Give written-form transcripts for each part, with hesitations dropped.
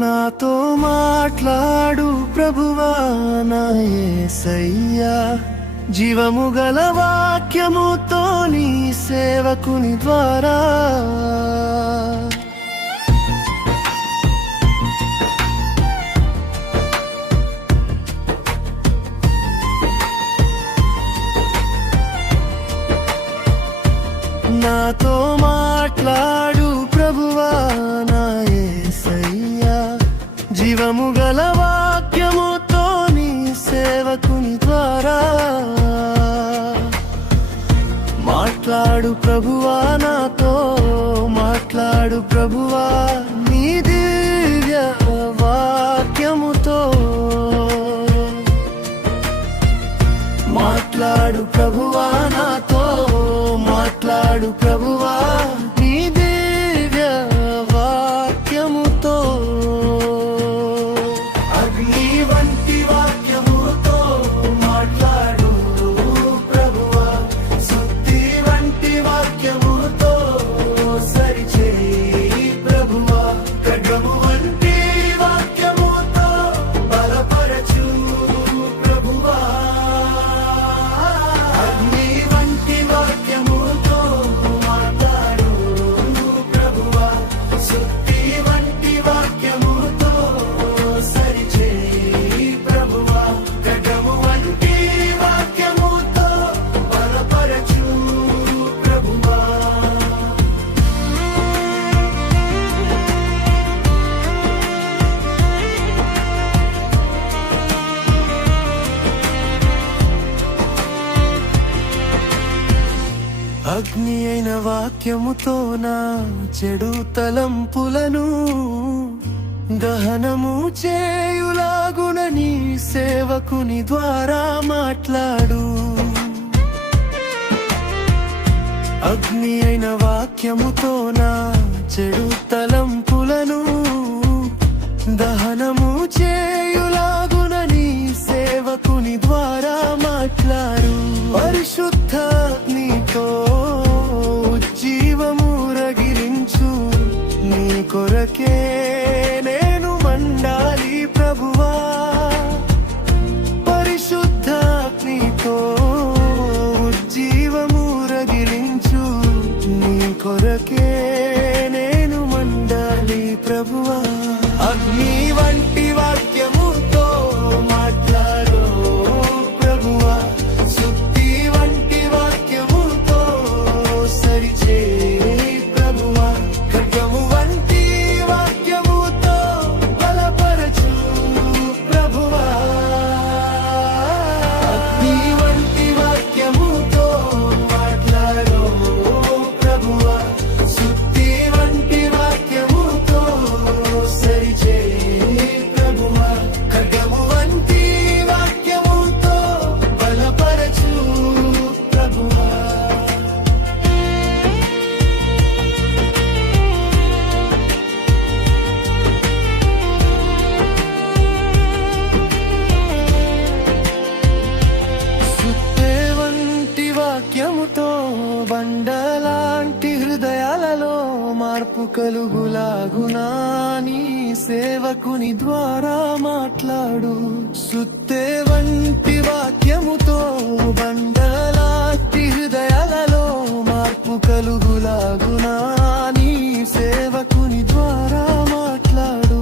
నాతో మాట్లాడు ప్రభువా నా యేసయ్యా, జీవము గల వాక్యముతో నీ సేవకుని ద్వారా నాతో మాట్లాడు ప్రభువా నా యేసయ్యా, జీవము గల వాక్యముతో నీ సేవకుని ద్వారా మాట్లాడు ప్రభువా, నాతో మాట్లాడు ప్రభువా నీ దివ్య వాక్యముతో మాట్లాడు ప్రభువా, నాతో మాట్లాడు ప్రభువా నీ దివ్య వాక్యముతో. అగ్ని వంటి వాక్యముతో మాట్లాడు ప్రభువా, సుత్తి వంటి వాక్యముతో సరిచేయి ప్రభువా, ఖడ్గము వంటి వాక్యముతో బలపరచు ప్రభువా. అగ్ని వంటి వాక్యముతో మాట్లాడు ప్రభువా, సుత్తి వంటి వాక్యముతో సరిచేయి ప్రభువా, ఖడ్గము వంటి వాక్యముతో బలపరచు ప్రభువా. అగ్ని అయిన వాక్యముతో నా చెడు తలంపులను దహనము చేయులాగున నీ సేవకుని ద్వారా మాట్లాడు. అగ్ని అయిన వాక్యముతో నా చెడు తలంపులను దహనము చేయులాగున నీ సేవకుని ద్వారా మాట్లాడు. పరిశుద్ధాగ్నితో జీవము రగిలించు, నీ కొరకే నేను మండాలి ప్రభువా. పరిశుద్ధాగ్నితో జీవము రగిలించు, నీ కొరకే నేను మండాలి ప్రభువా. అగ్ని వంటి వాక్యముతో మాట్లాడు ప్రభువా, సుత్తి వంటి వాక్యముతో సరిచేయి ప్రభువా, ఖడ్గము వంటి వాక్యముతో బలపరచు ప్రభువా. అగ్ని వంటి వాక్యముతో మాట్లాడు ప్రభువా, సుత్తి వంటి వాక్యముతో సరిచేయి ప్రభువా, ఖడ్గము వంటి వాక్యముతో బలపరచు ప్రభువా. సుత్తే వంటి వాక్యముతో బండలాంటి హృదయాలలో మార్పు కలుగులాగునా నీ సేవకుని ద్వారా మాట్లాడు. సుత్తే వంటి వాక్యముతో బండలాంటి హృదయాలలో మార్పు కలుగులాగునా నీ సేవకుని ద్వారా మాట్లాడు.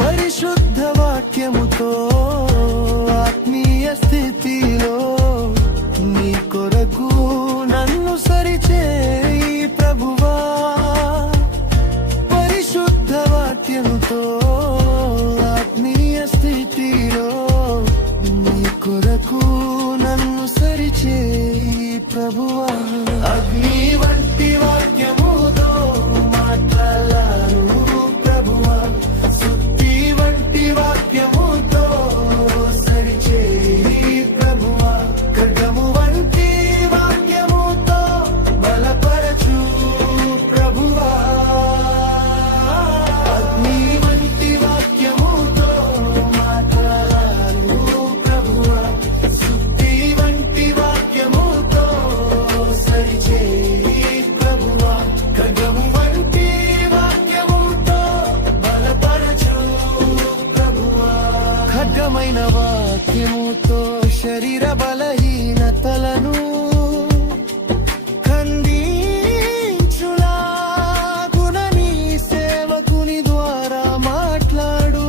పరిశుద్ధ వాక్యముతో ఆత్మీయ స్థితిలో నీ కొరకు నన్ను సరిచేయి ప్రభువా. పరిశుద్ధ వాక్యముతో ఆత్మీయ స్థితిలో నీ కొరకు నన్ను సరిచేయి ప్రభువా. అగ్ని వంటి వాక్యముతో మాట్లాడు ప్రభువా, సుత్తి వంటి వాక్యముతో సరిచేయి ప్రభువా, ఖడ్గము వంటి వాక్యముతో బలపరచు ప్రభువా. అగ్ని వంటి వాక్యముతో మాట్లాడు ఖడ్గమైన వాక్యముతో శరీర బలహీనతలను ఖండించులాగున నీ సేవకుని ద్వారా మాట్లాడు.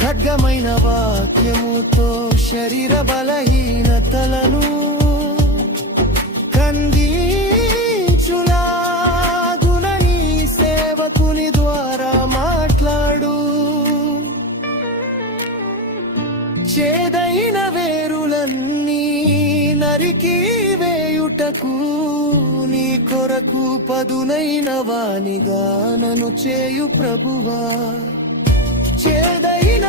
ఖడ్గమైన వాక్యముతో శరీర బలహీనతలను ఖండించులాగున నీ సేవకుని ద్వారా మాట్లాడు. చేదైన వేరులన్నీ నరికి వేయుటకు నీ కొరకు పదునైన వానిగా నన్ను చేయు ప్రభువా. చేదైన